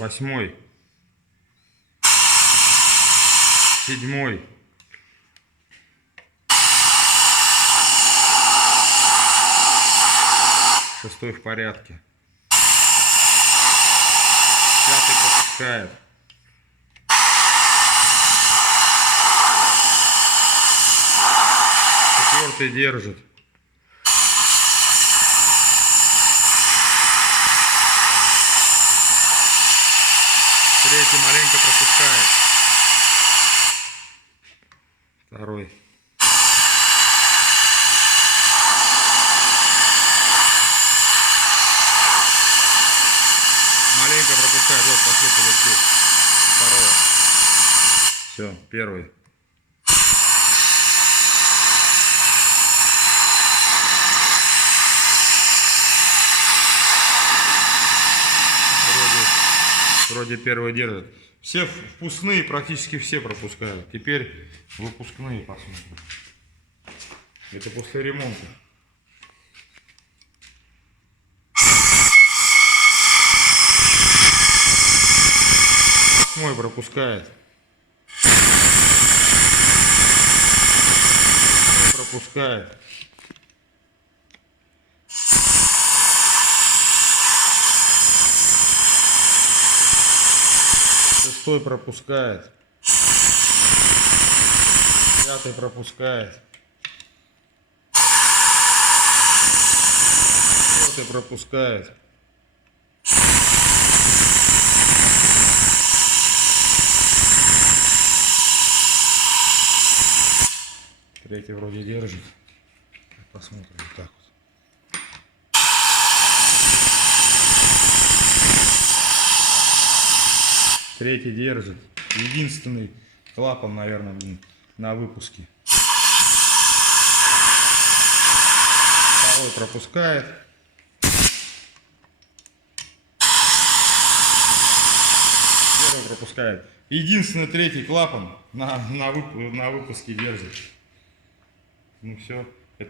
8, 7, 6 в порядке, 5 пропускает, 4 держит, 3 маленько пропускает, 2 маленько пропускает, вот пошли кувырки, 2, все, 1, вроде 1 держит. Все впускные практически все пропускают. Теперь выпускные посмотрим. Это после ремонта. 8 пропускает. 7 пропускает. 6 пропускает. 5 пропускает. 4 пропускает. 3 вроде держит. Посмотрим вот так вот. 3 держит. Единственный клапан, наверное, на выпуске. 2 пропускает. 1 пропускает. Единственный 3 клапан на выпуске держит. Ну все.